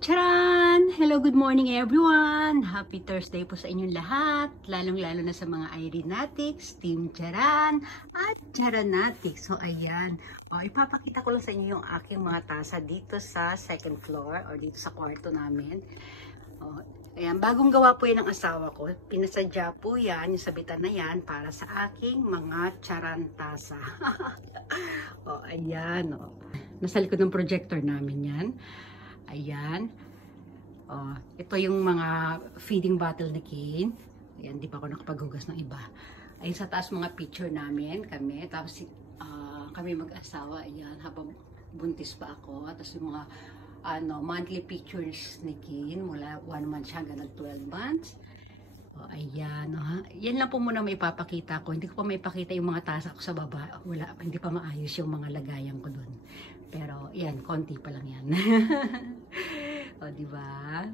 Charan! Hello, good morning everyone! Happy Thursday po sa inyong lahat, lalong-lalo na sa mga Irenatics, Team Charan, at Charanatics. So, ayan. Ipapakita ko lang sa inyo yung aking mga tasa dito sa second floor or dito sa kwarto namin. Ayan, bagong gawa po yan ng asawa ko. Pinasadya po yan, yung sabitan na yan, para sa aking mga Charan tasa. Ayan. Nasa likod ng projector namin yan. Ayan. Ito yung mga feeding bottle ni Kane. Ayan, di pa ako nakapaghugas ng iba. Ayun sa taas mga picture namin, kami. Tapos kami mag-asawa, ayan, habang buntis pa ako. Tapos yung mga monthly pictures ni Kane, mula 1 month hanggang 12 months. Ayan. Yan lang po muna may ipapakita ko. Hindi ko pa may ipakita yung mga tasa ko sa baba. Wala, hindi pa maayos yung mga lagayan ko dun. Pero, yan, konti pa lang yan. Diba?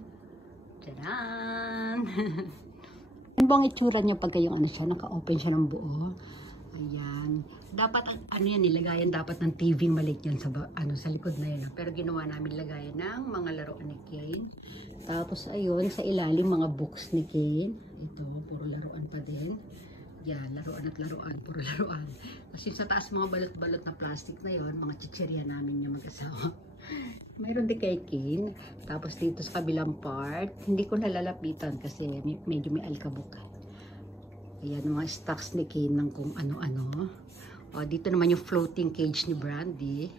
Tadaan! Ano bang itsura niya pagka yung siya, naka-open siya ng buo? Ayan. Dapat, yan, nilagayan dapat ng TV maliit yan sa, sa likod na yan. Pero ginawa namin lagayan ng mga laruan ni Kane. Tapos, ayun, sa ilalim, mga books ni Kane. Ito, puro laruan pa din. Yan, laruan at laruan, puro laruan. Kasi sa taas mga balot-balot na plastic na yon, mga chichirya namin yung mag-asawa. Mayroon din kay Kane. Tapos dito sa kabilang part, hindi ko nalalapitan kasi medyo may alikabok. Ayan, mga stocks ni Kane ng kung ano-ano. Dito naman yung floating cage ni Brandy.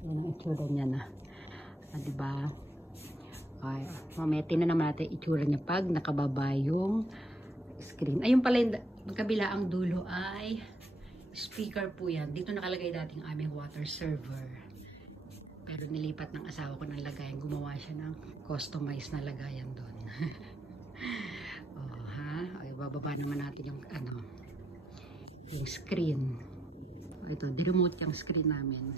Yan ang itsura niya na. Diba? Mamaya tinan naman natin itsura niya pag nakababa yung screen. Ayun pala yung kabila ang dulo ay speaker po yan. Dito nakalagay dating aming water server. Pero nilipat ng asawa ko ng lagayan. Gumawa siya ng customized na lagayan doon. Bababa naman natin yung yung screen. Ito, di-remote yung screen namin.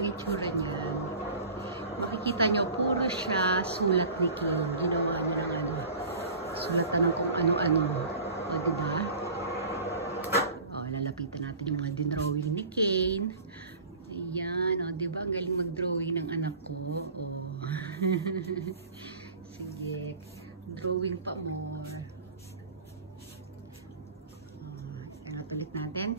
Itsura niya. Makikita nyo, puro siya sulat ni Kane. Ginawa niya ng sulat na ng kung ano-ano. Diba? Lalapitan natin yung mga dinrawing ni Kane. Ayan, diba? Ang galing mag-drawing ng anak ko. Sige. Drawing pa more. Tulit natin.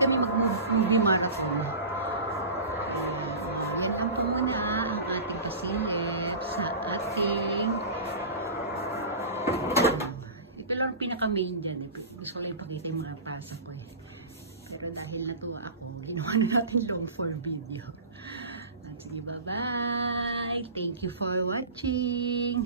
Kami mag-movie marathon. Yan lang po muna ang ating kasilip sa ating ito lang pinaka-main dyan. Gusto ko lang ipakita yung mga tasa ko pero dahil natuwa ako, ginawa na natin long form video. At sige, bye-bye! Thank you for watching!